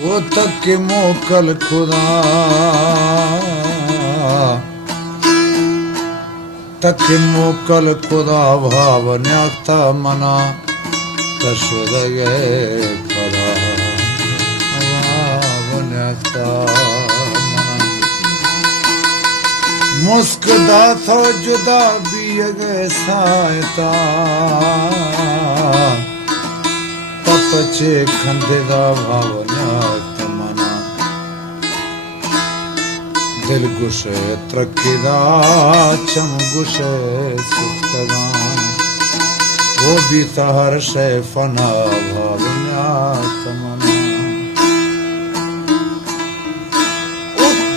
वो तक मोकल खुदा तक मोकल खुदा भाव न्याता मना तशुदय खदा भाव न्याता मना मुस्कदा थो जुदा बीगे सायता पपचे खंदेदा भाव न्याता मना दिल गुशे त्रकिदा चम गुशे सुख्तगा वो भी तहर शे फना भाव न्याता मना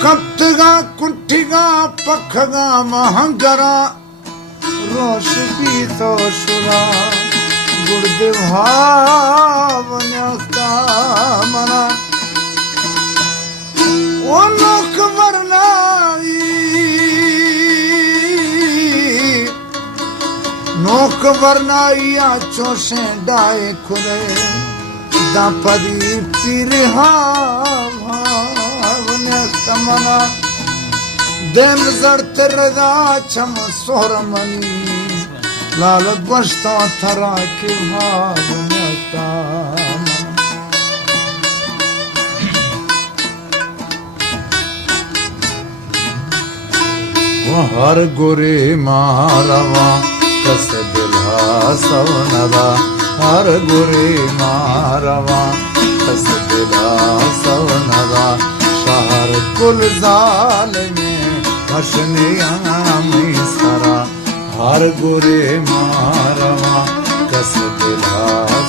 कप्तगा कुंठिगा पखगा महंगरा रोश भी तो शुरा गुर्द भाव न्याता मना ओ लोक वरनाई नोक वरनाई चोशे डाए खुदे दापदी पिरहा तमना देम जरत रजा छम सोरमनी लाल गोश्ता थरा के भाव नता वो हर गोरे मारवा कस दिला सवनदा हर गोरे मारवा कस दिला सवनदा शहर कुल जाल में हसने आमी सरा हर गोरे मारवा कस दिला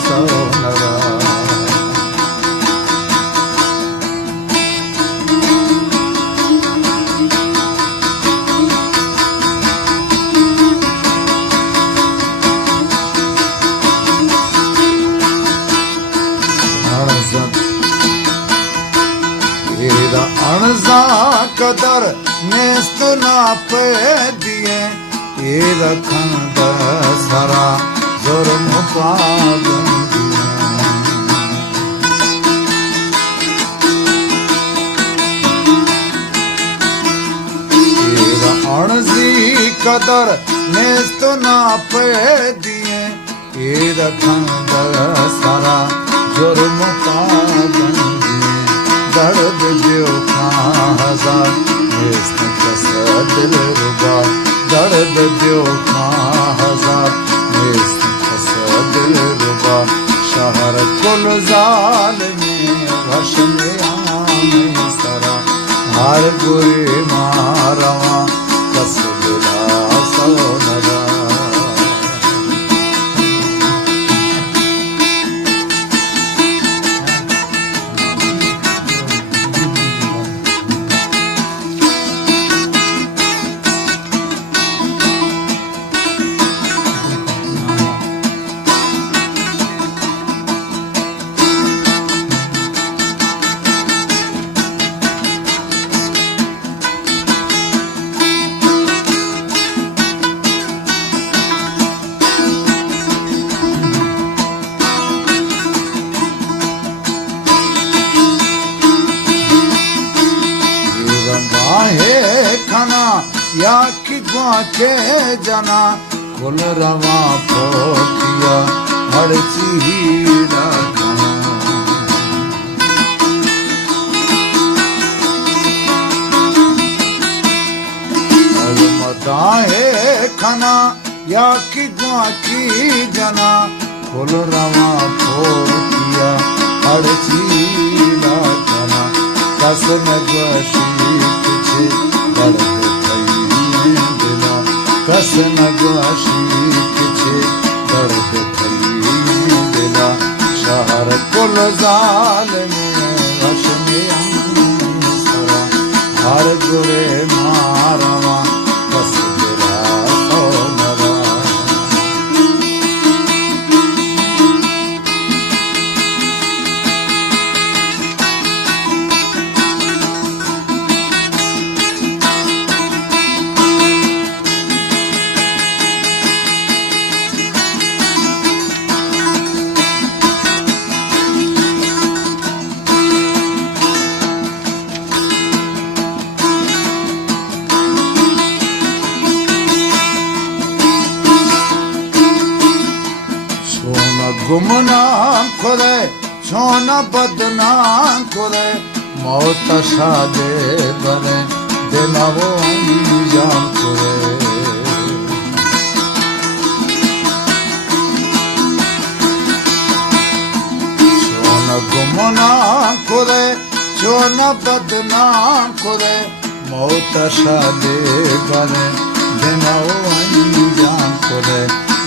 सवनदा अणजा कदर नेस्त ना पे दिए ये रखंद सारा जुर्म पागन दिए अणजी कदर नेस्त ना पे दिए ये रखंद सारा जुर्म पागन दर्द जो हजार इसने कस दिल रुबा दर्द जो हजार इसने कस दिल रुबा शहर कुल जाल में हसन आमी सरा हर गुरे मारवा कस दिला सोनरा या कि के जना कुल रवा पोतिया हर चीड़ा मदाहे खाना या कि जना कुल रवा पोतिया हर चीड़ा खाना कसम गशी पीछे बढ़ कसम गशी पीछे दर्द खली दिला शहर कुल जाल में हसने सरा हर गुरे मारवा कस दिला सोनरा गुमनाम करे छोना बदनाम करे मौत शादे बने दिलावो अंजाम करे छोना गुमनाम करे छोना बदनाम करे मौत शादे बने दिलावो अंजाम करे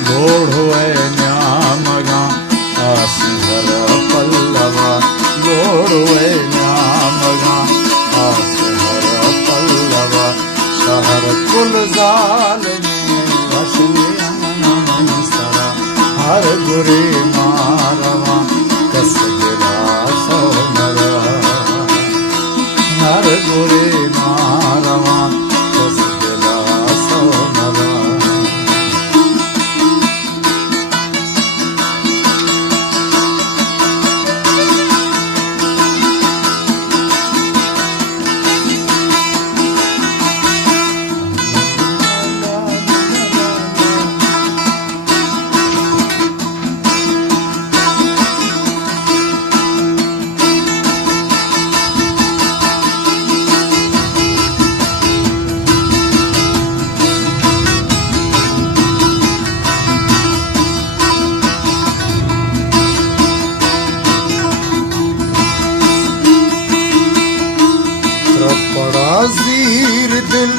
लोड़ हुए न्यामगा आसिहर पल्लवा लोड़ हुए न्यामगा आसिहर पल्लवा शहर कुल जालने वशने सरा हर गुरे मारवा कस गिरा सोनरा हर गुरे मारवा कस गिरा सोनरा ज़ीर दिल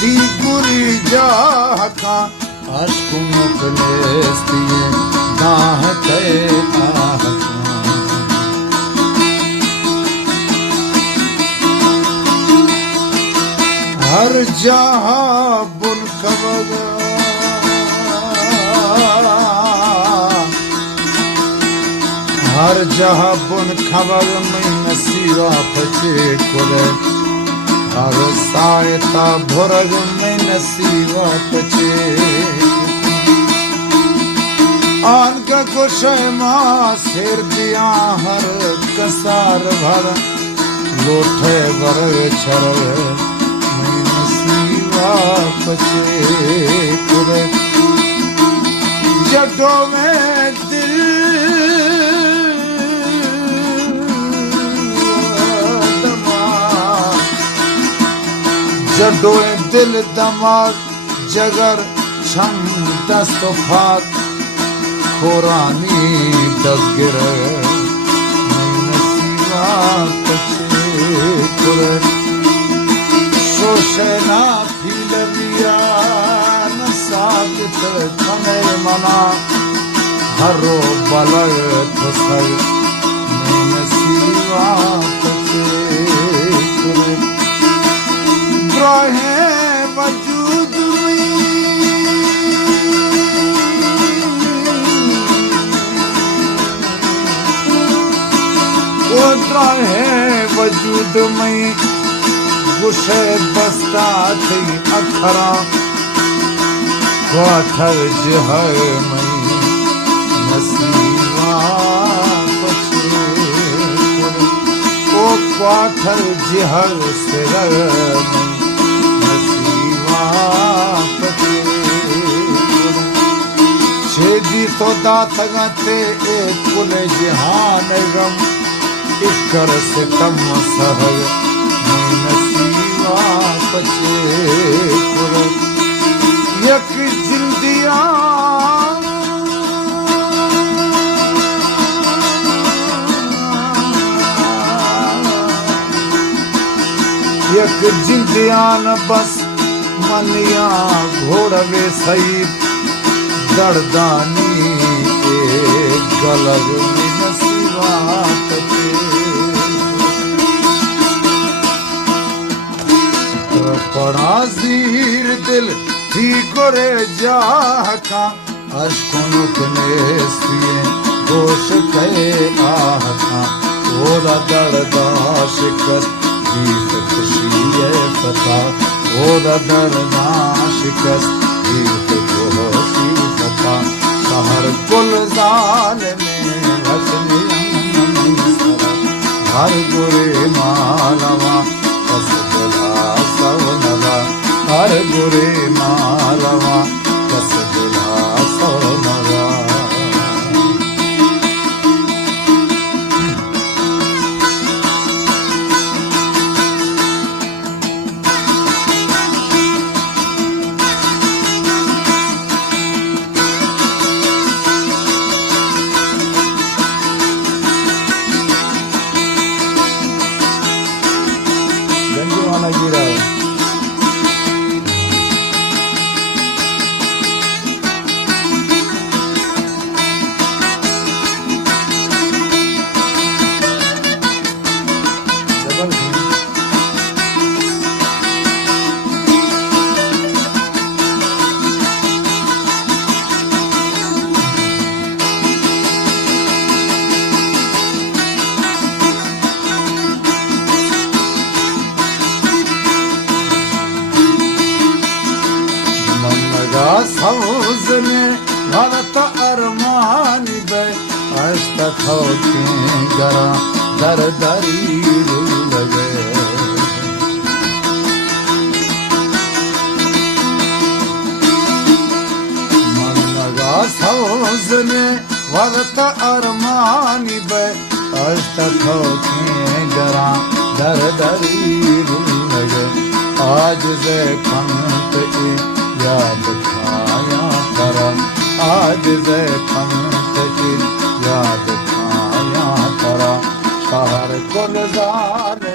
दी गुरी जाह का अश्क मुखलेस्तिए दाह के आह हर जहाँ बुन कबगा हर जहाँ बुन खबर में नसीरा पचे कुले हर सायता भुरग में नसीवा पचे आन का कुशमा सिर दिया हर कसार भर लोठे वर्ग छर में नसीवा पचे कुरे जगो में दिल जडोए दिल दमाग जगर छम दस्तफात खोरानी दसगिर नसीवा पचे कुरे शोशना फीलविया न साबित कमे मना हरो बलग थसर नसीवा पचे कुरे राहे वजूद में वो राहे वजूद में गुशे बस्ता थी अखरा क्वाठर जहर में नसीवा पचे वो क्वाठर जहर सिर में छेदी तो दातगते एक कुल जहान गम इकर से कम सहल नसीवा पचे कुल यक जिंदिया यक जिंदिया न बस मलिया घोड़वे सईद दर्दानी गलग में नसीवा पचे पड़ा ज़ीर दिल थी करे जाह का अश्कुनुक नेस्तिए गोश के आह का ओदा दर्दा शिकस्त जीत खुशी पता ओदा दर्दा शिकस्त जीत खुशी पता शहर कुल जाल में हसने हर गुरे मालवा कसबला सवनवा हर गुरे मालवा कसबला सवनवा गिरा सौजने भारत अरमानी बे अष्ट थोके गरा दर दरी लगे मन लगा सौजने भारत अरमानी बे अष्ट थोके गरा दर दरी लगे आज जे पंत याद खाया करा आज जे पंत की याद खाया करा शहर गुलजार